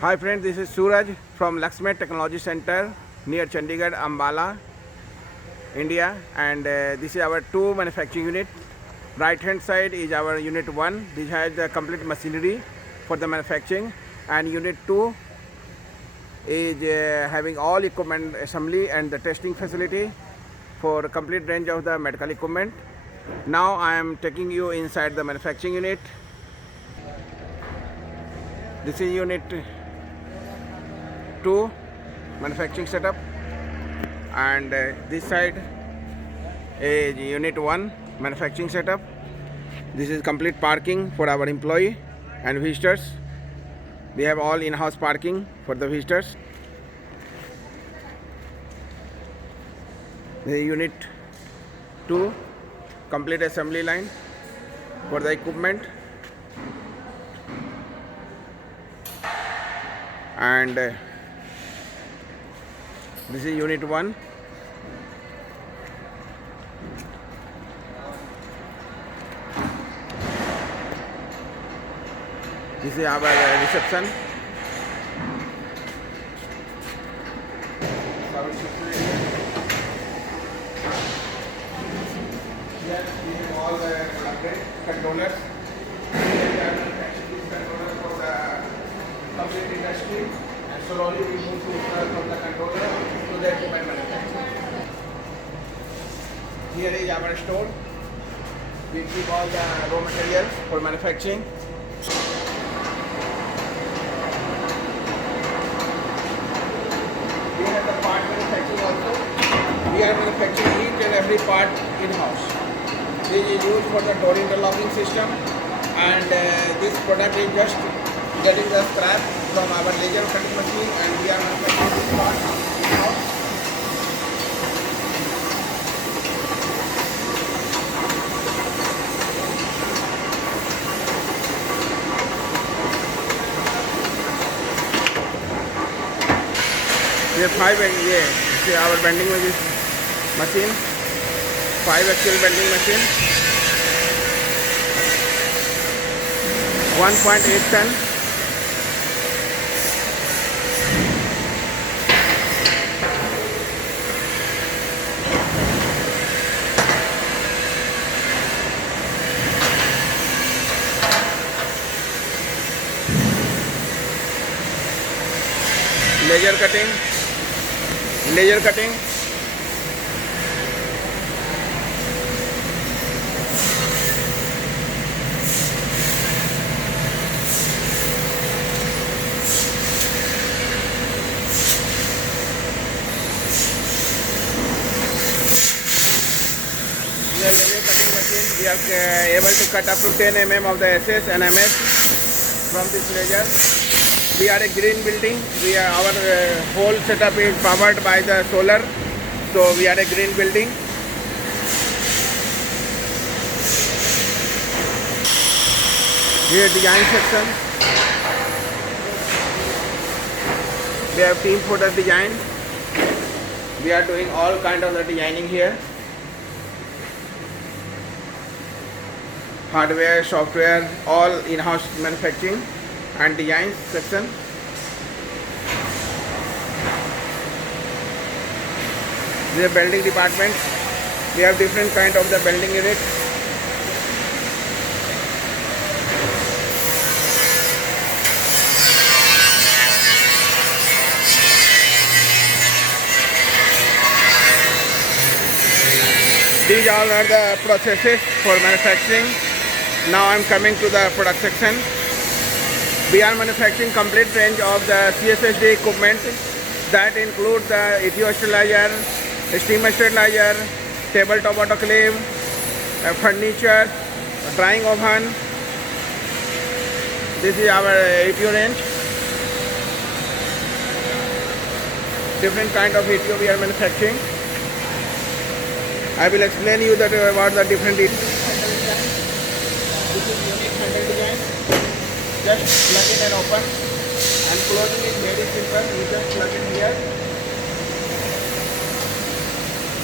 Hi friends, this is Suraj from LuxMed Technology Center near Chandigarh, Ambala, India, and this is our two manufacturing unit. Right hand side is our unit 1. This has the complete machinery for the manufacturing, and unit 2 is having all equipment assembly and the testing facility for complete range of the medical equipment. Now I am taking you inside the manufacturing unit. This is unit 2 manufacturing setup, and this side is unit 1 manufacturing setup. This is complete parking for our employee and visitors. We have all in-house parking for the visitors. The unit 2 complete assembly line for the equipment, and this is unit 1. This is our reception. Here we have all the controllers. These controllers for the complete industry, and slowly we move from the controller to the equipment manufacturing. Here is our store. We keep all the raw materials for manufacturing. We have the part manufacturing also. We are manufacturing each and every part in-house. This is used for the door interlocking system, and this product is just getting the scrap from our laser cutting machine, and we are manufacturing this part in-house. We have 5 our bending machine, 5 axle bending machine, 1.8 ton. Laser cutting. Laser cutting, we are able to cut up to 10 mm of the SS and MS from this laser. We are a green building. Our whole setup is powered by the solar, so we are a green building. Here design section. We have team for the design. We are doing all kind of the designing here. Hardware, software, all in-house manufacturing and design section. This is building department. We have different kind of the building units. These all are the processes for manufacturing. Now I am coming to the product section. We are manufacturing complete range of the CSSD equipment that include the ETO sterilizer, steam sterilizer, tabletop autoclave, furniture, drying oven. This is our ETO range. Different kind of ETO we are manufacturing. I will explain you that about the different ETO. This is unique handle design. Just plug in and open, and closing is very simple. You just plug in here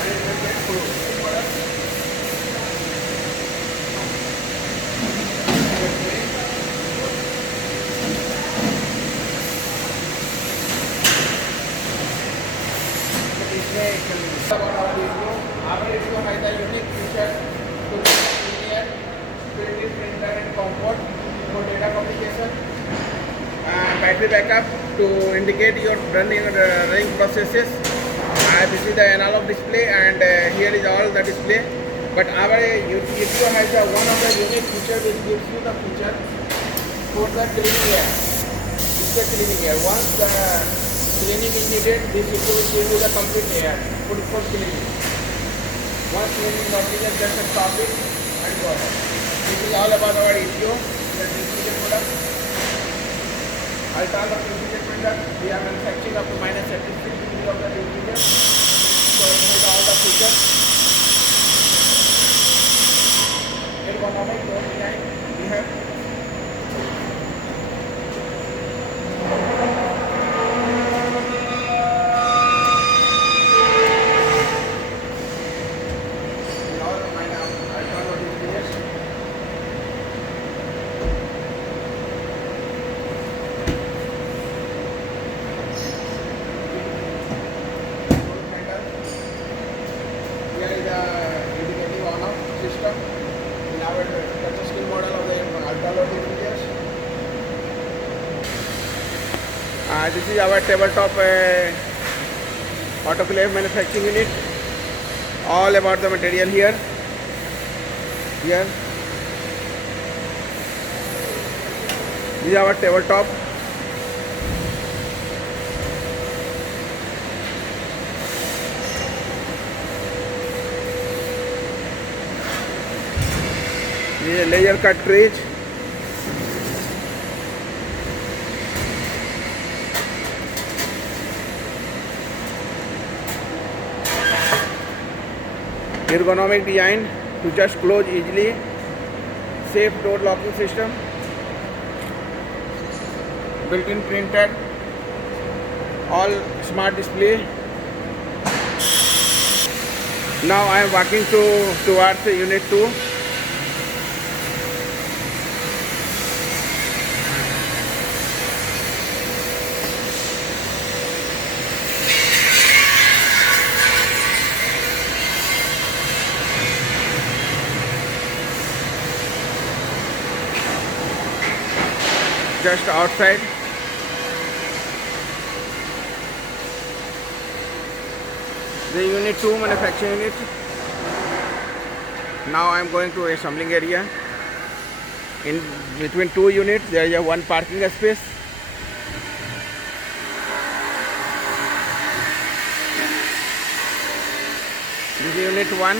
and it will get closed. battery backup to indicate your running processes. This is the analog display, and here is all the display. But our UTO has one of the unique feature which gives you the feature for the cleaning air. It's the cleaning air. Once the cleaning is needed, this will give you the complete air for cleaning. Once cleaning is not needed, just stop it and go ahead. This is all about our ETO, the refrigerator product. Ultra refrigerator product. We are manufacturing up to minus 73 degrees of the refrigerator. So it has all the features. Ergonomic door design we have. This is our tabletop autoclave manufacturing unit. All about the material here. This is our tabletop. This is a laser cut trays. Ergonomic design to just close easily. Safe door locking system. Built-in printed. All smart display. Now I am walking towards unit 2. Just outside. The unit 2 manufacturing unit. Now I am going to assembling area. In between 2 units there is one parking space. This is unit 1.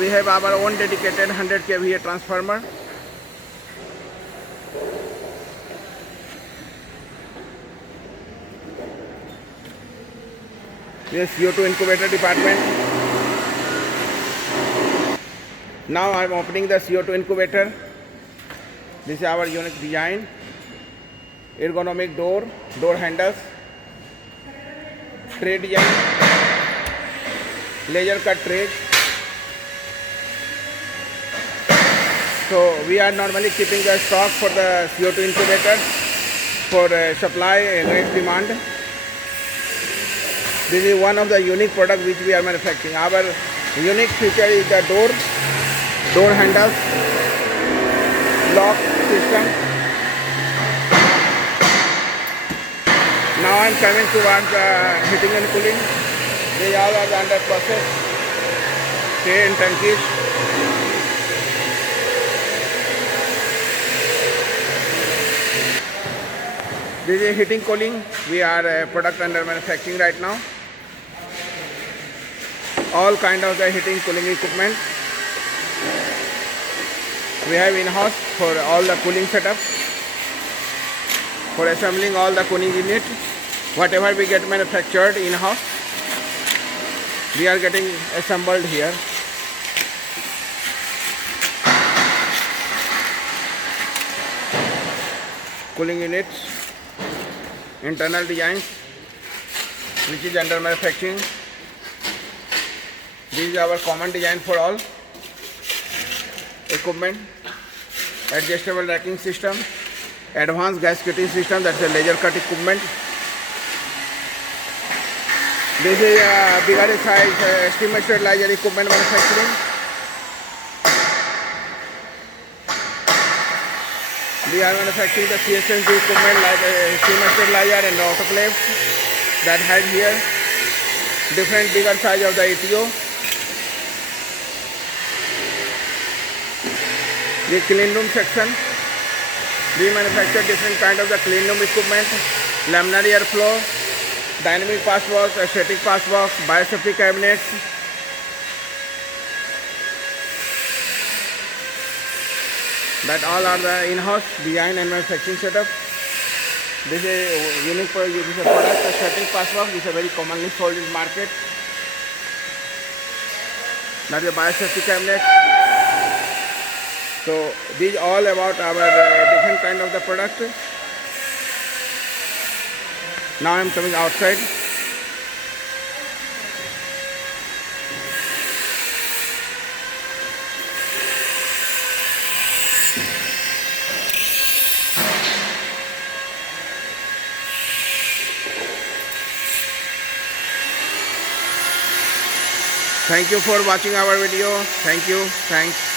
We have our own dedicated 100 kVA transformer. This CO2 incubator department. Now I am opening the CO2 incubator. This is our unit design. Ergonomic door handles, tray design, laser cut trays. So we are normally keeping the stock for the CO2 incubator for supply against demand. This is one of the unique products which we are manufacturing. Our unique feature is the door handles, lock system. Now I am coming towards heating and cooling. They all are under process. Tray and tankies. This is heating cooling. We are product under manufacturing right now. All kind of the heating cooling equipment we have in-house for all the cooling setup, for assembling all the cooling unit. Whatever we get manufactured in-house, we are getting assembled here. Cooling units, internal designs which is under manufacturing. This is our common design for all equipment. Adjustable racking system, advanced gas cutting system, that's a laser cut equipment. This is a bigger size steam sterilizer equipment manufacturing. This we are manufacturing the CSNG equipment like steam sterilizer and autoclave that had here. Different bigger size of the ATO. The clean room section. We manufacture different kind of the clean room equipment, laminar airflow, dynamic passbox, static passbox, biosafety cabinets. That all are the in-house design and manufacturing setup. This is a unique product, a static passbox. This is a very commonly sold in market. That is a biosafety cabinet. So these all about our different kind of the product. Now I am coming outside. Thank you for watching our video. Thank you. Thanks.